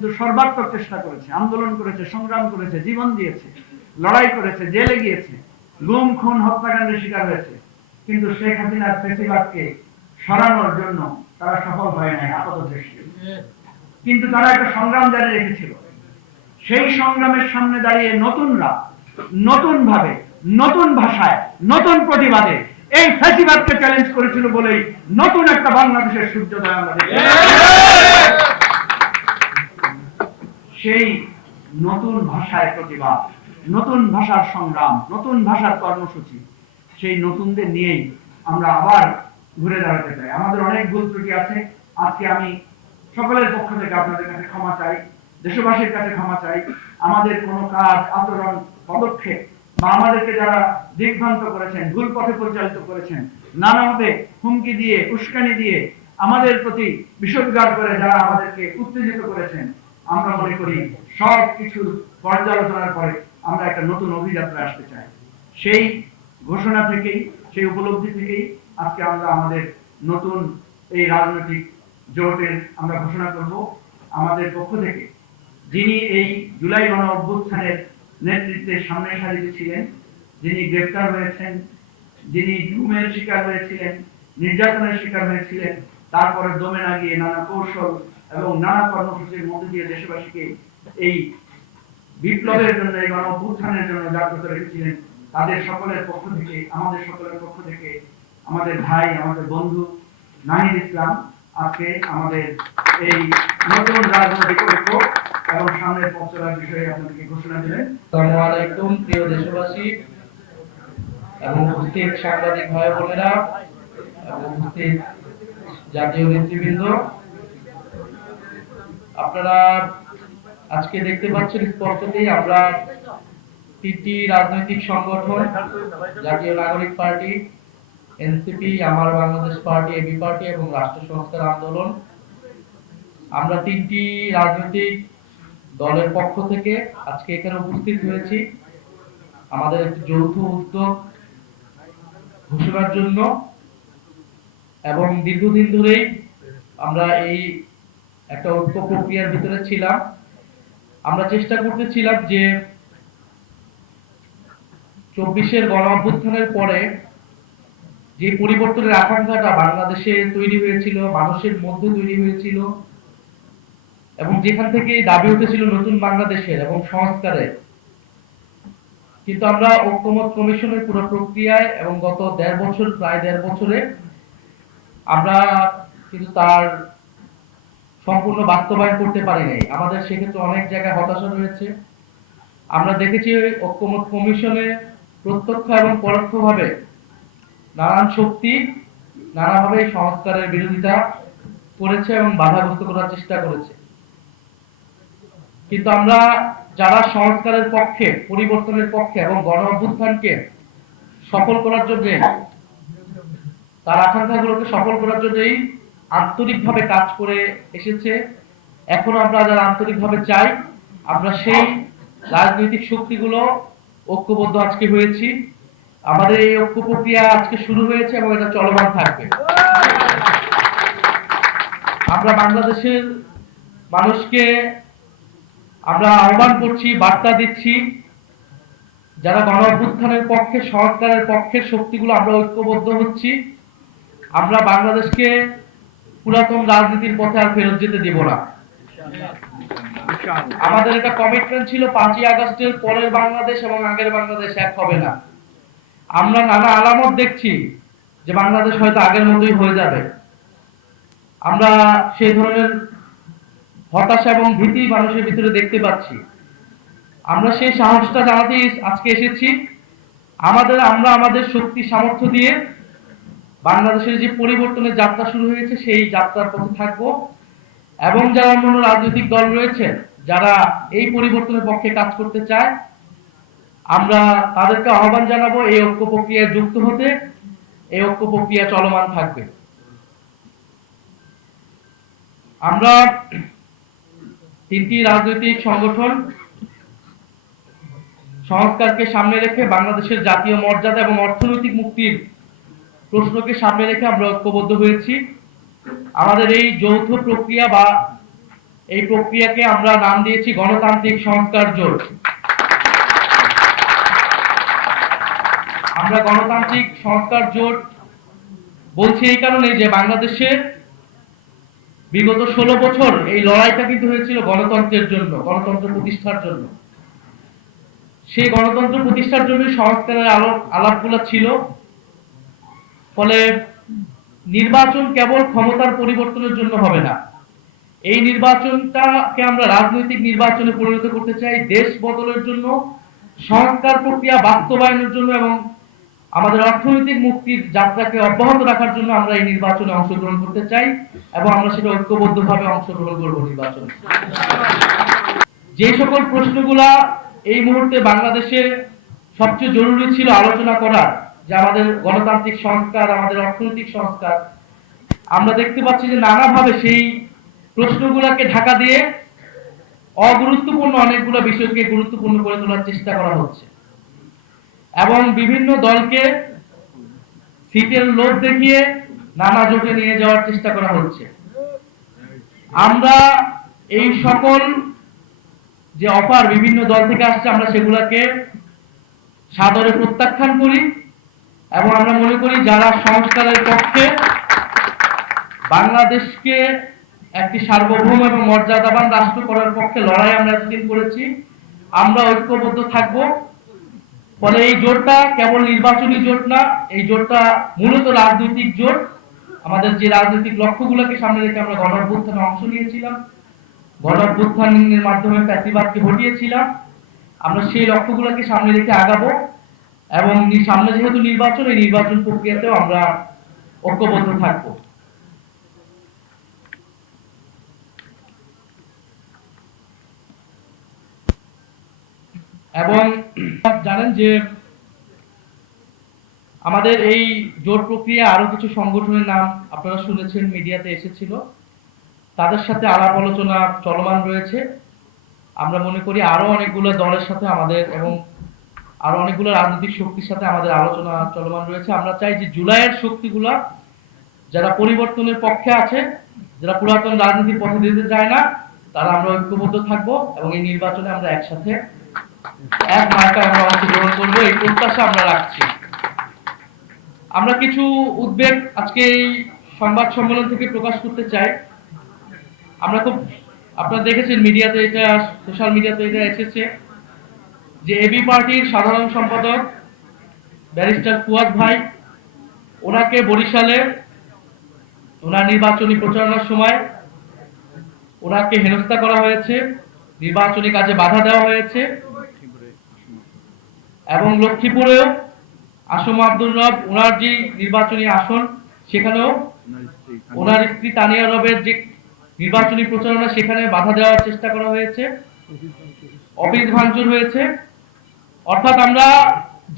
কিন্তু সর্বাত্মক চেষ্টা করেছে, আন্দোলন করেছে, সংগ্রাম করেছে, জীবন দিয়েছে, লড়াই করেছে, জেলে গিয়েছে, গুম খুন হত্যাকাণ্ডের শিকার হয়েছে, কিন্তু শেখ হাসিনার ফ্যাসিবাদকে সরানোর জন্য তারা সফল হয় নাই আপাত দৃষ্টি। কিন্তু তারা একটা সংগ্রাম জারি রেখেছিল। সেই সংগ্রামের সামনে দাঁড়িয়ে নতুনরা নতুন ভাবে, নতুন ভাষায়, নতুন প্রতিবাদে এই ফ্যাসিবাদকে চ্যালেঞ্জ করেছিল বলেই নতুন একটা বাংলাদেশের সূর্যোদয় আমরা দেখি। সেই নতুন ভাষায় প্রতিবাদ, নতুন ভাষার সংগ্রাম, নতুন ভাষার কর্মসূচি, সেই নতুনদের নিয়েই আমরা আবার ঘুরে দাঁড়াতে চাই। আমাদের অনেক ভুল ত্রুটি আছে। আজকে আমি সকলের পক্ষ থেকে আপনাদের কাছে ক্ষমা চাই, দেশবাসীর কাছে ক্ষমা চাই। আমাদের কোনো কাজ, আচরণ, পদক্ষেপ বা আমাদেরকে যারা দিগ্ভ্রান্ত করেছেন, ভুল পথে পরিচালিত করেছেন, নানাভাবে হুমকি দিয়ে, উস্কানি দিয়ে আমাদের প্রতি বিষোদ্গার করে যারা আমাদেরকে উত্তেজিত করেছেন, আমরা মনে করি সব কিছুর পর্যালোচনার পরে আমরা একটা নতুন অভিযাত্রা আসতে চাই। সেই ঘোষণা থেকেই, সেই উপলব্ধি থেকেই আজকে আমরা আমাদের নতুন এই রাজনৈতিক জোটের আমরা ঘোষণা করব। আমাদের পক্ষ থেকে যিনি এই জুলাই গণ অভ্যুত্থানের নেতৃত্বে সামনে সারিতে ছিলেন, যিনি গ্রেফতার হয়েছেন, যিনি গুমের শিকার হয়েছিলেন, নির্যাতনের শিকার হয়েছিলেন, তারপরে দমে না গিয়ে নানা কৌশল এবং নানা কর্মসূচির মধ্যে দিয়ে দেশবাসীকে এই বিপ্লবের জন্য, এই গণ অভ্যুত্থানের জন্য জাগ্রত রেখেছিলেন, তাদের সকলের পক্ষ থেকে, আমাদের সকলের পক্ষ থেকে আমাদের ভাই, আমাদের বন্ধু নাহিদ ইসলাম আজকে আমাদের এই নতুন রাজনৈতিক ঐক্য এবং সামনের পথ চলার বিষয়ে আপনাদেরকে ঘোষণা দিলেন। আসসালামু আলাইকুম প্রিয় দেশবাসী এবং উপস্থিত সাংবাদিক ভাই বোনেরা এবং উপস্থিত জাতীয় নেতৃবৃন্দ, আপনারা আজকে দেখতে পাচ্ছেন স্পষ্টতই আমরা তিনটি রাজনৈতিক সংগঠন, জাতীয় নাগরিক পার্টি, এনসিপি, আমার বাংলাদেশ পার্টি, এবি পার্টি এবং রাষ্ট্র সংস্কার আন্দোলন, আমরা তিনটি রাজনৈতিক দলের পক্ষ থেকে আজকে এখানে উপস্থিত হয়েছি আমাদের একটি যৌথ উদ্যোগ ঘোষণার জন্য। এবং দীর্ঘদিন ধরেই আমরা এই একটা ঐক্য প্রক্রিয়ার ভিতরে ছিলাম। আমরা চেষ্টা করতেছিলাম যে 24-এর গণ অভ্যুত্থানের পরে যে পরিবর্তনের আকাঙ্ক্ষাটা বাংলাদেশে তৈরি হয়েছিল, মানুষের মধ্যে তৈরি হয়েছিল এবং যেখান থেকে দাবি উঠেছিল নতুন বাংলাদেশের এবং সংস্কারের, কিন্তু আমরা ঐক্যমত কমিশনের পুরো প্রক্রিয়ায় এবং গত প্রায় দেড় বছরে আমরা কিন্তু তার সম্পূর্ণ বাস্তবায়ন করতে পারি নাই। আমাদের সেক্ষেত্রে অনেক জায়গায় হতাশা রয়েছে। আমরা দেখেছি ঐক্যমত কমিশনে প্রত্যক্ষ এবং পরোক্ষভাবে নানান শক্তি নানাভাবে সংস্কারের বিরোধিতা করেছে এবং বাধাগ্রস্ত করার চেষ্টা করেছে। কিন্তু আমরা যারা সংস্কারের পক্ষে, পরিবর্তনের পক্ষে এবং গণ অভ্যুত্থানকে সফল করার জন্য, তার আকাঙ্ক্ষাগুলোকে সফল করার জন্যই আন্তরিকভাবে কাজ করে এসেছে, এখন আমরা যারা আন্তরিকভাবে চাই, আমরা সেই রাজনৈতিক শক্তিগুলো ঐক্যবদ্ধ আজকে হয়েছি। আমাদের এই ঐক্য প্রক্রিয়া আজকে শুরু হয়েছে এবং এটা চলমান থাকবে। আমরা বাংলাদেশের মানুষকে আমরা আহ্বান করছি, বার্তা দিচ্ছি, যারা গণ অভ্যুত্থানের পক্ষে, সংস্কারের পক্ষের শক্তিগুলো আমরা ঐক্যবদ্ধ হচ্ছি। আমরা বাংলাদেশকে পুরাতন রাজনীতির পথে আর ফেরত যেতে দিব না। আমাদের একটা কমিটমেন্ট ছিল 5ই আগস্টের পরের বাংলাদেশ এবং আগের বাংলাদেশ এক হবে না। আমরা নানা আলামত দেখছি যে বাংলাদেশ হয়তো আগের মতোই হয়ে যাবে। আমরা সেই ধরনের হতাশা এবং ভীতি মানুষের ভিতরে দেখতে পাচ্ছি। আমরা সেই সাহসটা জানাতেই আজকে এসেছি। আমরা আমাদের শক্তি সামর্থ্য দিয়ে বাংলাদেশের যে পরিবর্তনের যাত্রা শুরু হয়েছে সেই যাত্রার পথে থাকব এবং যারা অন্যান্য রাজনৈতিক দল রয়েছে যারা এই পরিবর্তনের পক্ষে কাজ করতে চায়, আমরা তাদেরকে আহ্বান জানাবো এই ঐক্য প্রক্রিয়ায় যুক্ত হতে। এই ঐক্য প্রক্রিয়া চলমান থাকবে। আমরা তিনটি রাজনৈতিক সংগঠন সংস্কারকে সামনে রেখে, বাংলাদেশের জাতীয় মর্যাদা এবং অর্থনৈতিক মুক্তির প্রশ্নকে সামনে রেখে আমরা ঐক্যবদ্ধ হয়েছি। আমাদের এই যৌথ প্রক্রিয়া বা এই প্রক্রিয়াকে আমরা নাম দিয়েছি গণতান্ত্রিক সংস্কার জোট। আমরা গণতান্ত্রিক সংস্কার জোট বলছি এই কারণে যে বাংলাদেশে বিগত 16 বছর এই লড়াইটা কিন্তু হয়েছিল গণতন্ত্রের জন্য, গণতন্ত্র প্রতিষ্ঠার জন্য। সেই গণতন্ত্র প্রতিষ্ঠার জন্য সংস্কারের আলাপগুলো ছিল। ফলে নির্বাচন কেবল ক্ষমতার পরিবর্তনের জন্য হবে না, এই নির্বাচনটাকে আমরা রাজনৈতিক নির্বাচনে পরিণত করতে চাই দেশ বদলের জন্য, সংস্কার প্রক্রিয়া বাস্তবায়নের জন্য এবং আমাদের অর্থনৈতিক মুক্তির যাত্রাকে অব্যাহত রাখার জন্য আমরা এই নির্বাচনে অংশগ্রহণ করতে চাই এবং আমরা সেটা ঐক্যবদ্ধভাবে অংশগ্রহণ করব নির্বাচনে। যে সকল প্রশ্নগুলা এই মুহূর্তে বাংলাদেশে সবচেয়ে জরুরি ছিল আলোচনা করার, যে আমাদের গণতান্ত্রিক সংস্কার, আমাদের অর্থনৈতিক সংস্কার, আমরা দেখতে পাচ্ছি যে নানাভাবে সেই প্রশ্নগুলোকে ঢাকা দিয়ে অগুরুত্বপূর্ণ অনেকগুলো বিষয়কে গুরুত্বপূর্ণ করে তোলার চেষ্টা করা হচ্ছে এবং বিভিন্ন দলকে সিটের লোভ দেখিয়ে নানা জোটে নিয়ে যাওয়ার চেষ্টা করা হচ্ছে। আমরা এই সকল যে অফার বিভিন্ন দল থেকে আসছে, আমরা সেগুলোকে সাদরে প্রত্যাখ্যান করি এবং আমরা মনে করি যারা সংস্কারের পক্ষে, বাংলাদেশকে একটি সার্বভৌম এবং মর্যাদাবান রাষ্ট্র করার পক্ষে লড়াই আমরা এতদিন করেছি, আমরা ঐক্যবদ্ধ থাকব। ফলে এই জোটটা কেবল নির্বাচনী জোট না, এই জোটটা মূলত রাজনৈতিক জোট। আমাদের যে রাজনৈতিক লক্ষ্যগুলোকে সামনে রেখে আমরা গণ অভ্যুত্থানে অংশ নিয়েছিলাম, গণ অভ্যুত্থানের মাধ্যমে ফ্যাসিবাদকে হটিয়েছিলাম, আমরা সেই লক্ষ্যগুলোকে সামনে রেখে আগাবো এবং সামনে যেহেতু নির্বাচন, এই নির্বাচন প্রক্রিয়াতেও আমরা ঐক্যবদ্ধ থাকবো। এবং জানেন যে আমাদের এই জোট প্রক্রিয়া আরো কিছু সংগঠনের নাম আপনারা শুনেছেন, মিডিয়াতে এসেছিল, তাদের সাথে আলাপ আলোচনা চলমান রয়েছে। আমরা মনে করি আরো অনেকগুলো দলের সাথে আমাদের এবং আরো অনেকগুলো রাজনৈতিক শক্তির সাথে আমাদের আলোচনা চলমান রয়েছে। আমরা চাই যে জুলাইয়ের শক্তিগুলা, যারা পরিবর্তনের পক্ষে আছে, যারা পুরাতন রাজনীতির পথে যেতে চায় না, তারা আমরা ঐক্যবদ্ধ থাকবো এবং এই নির্বাচনে আমরা একসাথে এক মার্কায় আমরা অংশগ্রহণ করবো, এই প্রত্যাশা আমরা রাখছি। আমরা কিছু উদ্বেগ আজকে এই সংবাদ সম্মেলন থেকে প্রকাশ করতে চাই। আমরা খুব, আপনারা দেখেছেন মিডিয়াতে, এটা সোশ্যাল মিডিয়াতে এটা এসেছে যে এবি পার্টির সাধারণ সম্পাদক ব্যারিস্টার ফুয়াদ ভাই, ওনাকে বরিশালে ওনার নির্বাচনী প্রচারণার সময় ওনাকে হেনস্থা করা হয়েছে, নির্বাচনী কাজে বাধা দেওয়া হয়েছে এবং লক্ষ্মীপুরেও আসম আব্দুর রব, ওনার যে নির্বাচনী আসন, সেখানেও ওনার স্ত্রী তানিয়া রবের যে নির্বাচনী প্রচারণা, সেখানে বাধা দেওয়ার চেষ্টা করা হয়েছে, অফিস ভাঙচুর হয়েছে। অর্থাৎ আমরা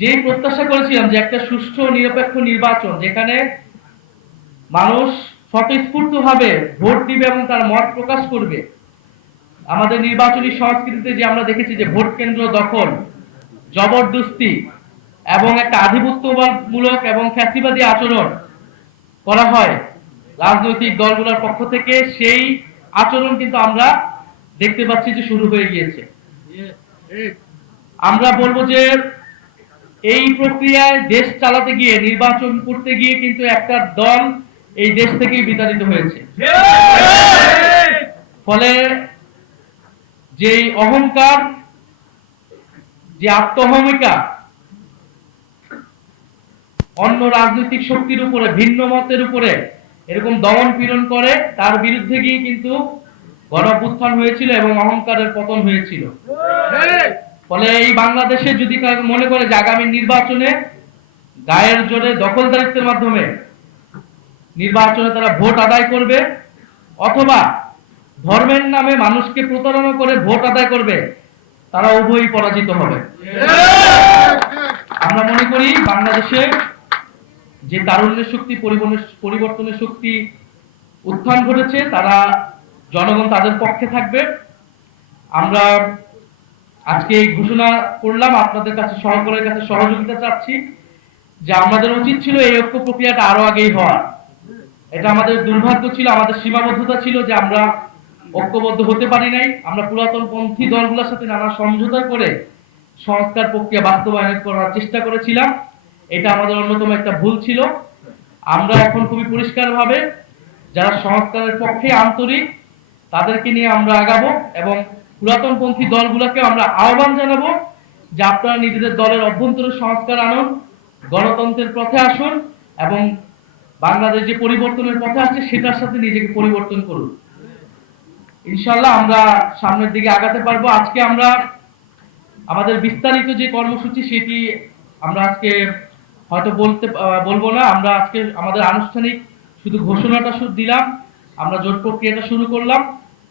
যেই প্রত্যাশা করেছিলাম যে একটা সুষ্ঠু নিরপেক্ষ নির্বাচন, যেখানে মানুষ স্বতঃস্ফূর্তভাবে ভোট দিবে এবং তার মত প্রকাশ করবে, আমাদের নির্বাচনী সংস্কৃতিতে যে আমরা দেখেছি যে ভোট কেন্দ্র দখল, জবরদস্তি এবং একটা আধিপত্যমূলক এবং ফ্যাসিবাদী আচরণ করা হয় রাজনৈতিক দলগুলোর পক্ষ থেকে, সেই আচরণ কিন্তু আমরা দেখতে পাচ্ছি যে শুরু হয়ে গিয়েছে। আমরা বলবো যে এই প্রক্রিয়ায় দেশ চালাতে গিয়ে, নির্বাচন করতে গিয়ে কিন্তু একটা দল এই দেশ থেকেই বিতাড়িত হয়েছে। ফলে যে অহংকার, যে আত্মহমিকা অন্য রাজনৈতিক শক্তির উপরে, ভিন্ন মতের উপরে এরকম দমন পীড়ন করে, তার বিরুদ্ধে গিয়ে কিন্তু গণ অভ্যুত্থান হয়েছিল এবং অহংকারের পতন হয়েছিল। ফলে এই বাংলাদেশে যদি মনে করে যে আগামী নির্বাচনে গায়ের জোরে দখলদারিত্বের মাধ্যমে নির্বাচনে তারা ভোট আদায় করবে অথবা ধর্মের নামে মানুষকে প্রতারণা করে ভোট আদায় করবে, তারা উভয়ই পরাজিত হবে। আমরা মনে করি বাংলাদেশে যে তারুণ্যের শক্তি, পরিবর্তনের শক্তি উত্থান ঘটেছে, তারা, জনগণ তাদের পক্ষে থাকবে। আমরা আজকে এই ঘোষণা করলাম, আপনাদের কাছে, সকলের কাছে সহযোগিতা চাচ্ছি যে আমাদের উচিত ছিল এই ঐক্য প্রক্রিয়াটা আরো আগেই হওয়ার। এটা আমাদের দুর্ভাগ্য ছিল, আমাদের সীমাবদ্ধতা ছিল যে আমরা ঐক্যবদ্ধ হতে পারি নাই। আমরা পুরাতন পন্থী দলগুলোর সাথে নানা সমঝোতা করে সংস্কার প্রক্রিয়া বাস্তবায়ন করার চেষ্টা করেছিলাম। এটা আমাদের অন্যতম একটা ভুল ছিল। আমরা এখন খুবই পরিষ্কারভাবে যারা সংস্কারের পক্ষে আন্তরিক তাদেরকে নিয়ে আমরা আগাবো এবং পুরাতনপন্থী দলগুলোকে আমরা আহ্বান জানাবো যে আপনারা নিজেদের দলের অভ্যন্তরীণ সংস্কার আনুন, গণতন্ত্রের পথে আসুন এবং বাংলাদেশ যে পরিবর্তনের পথে আসছে সেটার সাথে নিজেকে পরিবর্তন করুন। ইনশাআল্লাহ আমরা সামনের দিকে আগাতে পারবো। আজকে আমরা আমাদের বিস্তারিত যে কর্মসূচি সেটি আমরা আজকে হয়তো বলবো না। আমরা আজকে আমাদের আনুষ্ঠানিক শুধু ঘোষণাটা দিলাম, আমরা জোট প্রক্রিয়াটা শুরু করলাম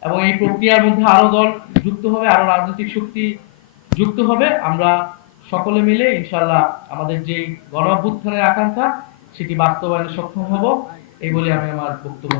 এবং এই প্রক্রিয়ার মধ্যে আরো দল যুক্ত হবে, আরো রাজনৈতিক শক্তি যুক্ত হবে। আমরা সকলে মিলে ইনশাআল্লাহ আমাদের যে গণ অভ্যুত্থানের আকাঙ্ক্ষা সেটি বাস্তবায়নে সক্ষম হব, এই বলে আমি আমার বক্তব্য